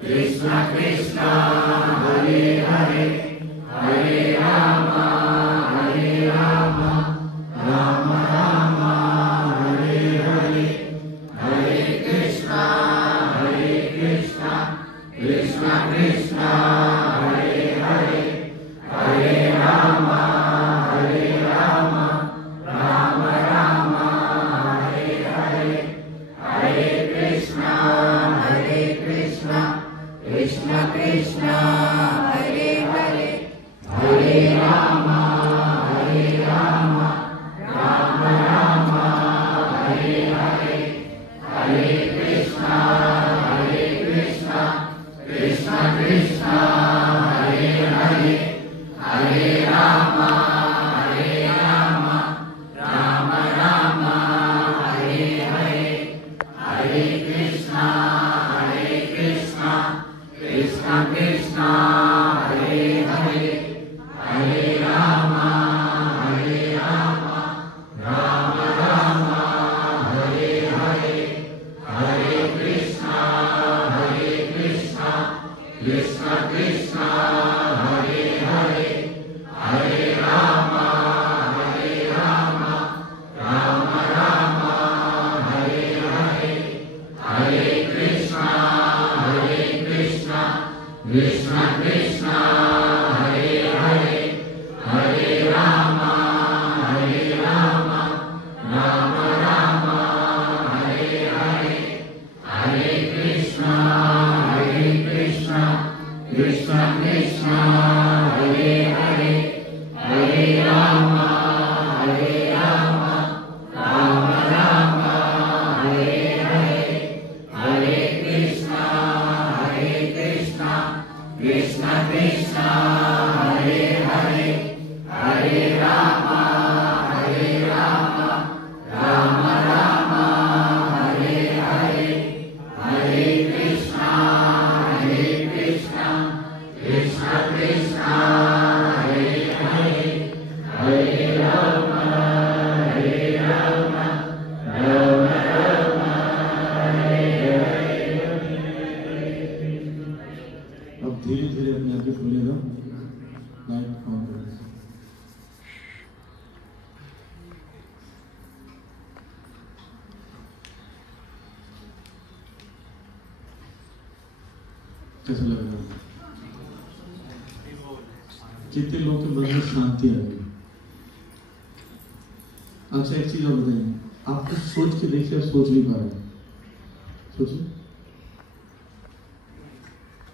Krishna Krishna Hare Hare Hare Rama Hare Rama Rama Rama Hare Hare Hare Krishna Krishna Krishna Hare Hare Hare Rama Rama Rama Hare Hare Hare Krishna Krishna Krishna Hare Hare Hare Rama Rama Rama Hare Hare Hare Krishna Krishna Krishna Hare Hare Hare Rama Rama Rama Hare Hare Hare Krishna Krishna Krishna Hare Hare Hare Rama Rama Rama Hare Hare Hare Krishna Krishna Krishna Hare Hare Hare Rama Rama Rama Hare Hare Hare Krishna Krishna Krishna Hare Hare Hare Rama Rama Rama Hare Hare Hare Krishna Krishna Krishna Hare Hare Hare Rama Rama Rama Hare Hare Hare Krishna Krishna Krishna Hare Hare Hare Rama Rama Rama Hare Hare Hare Krishna Krishna Krishna Hare Hare Hare Rama Rama Rama Hare Hare। अब धीरे धीरे अपने आगे खोलेगा, light on करें। कैसा लग रहा है? कितने लोगों के मन में शांति आ गई? अच्छा एक चीज और बताइए, आप कुछ सोच के देखिए, आप सोच नहीं पा रहे, सोचिए।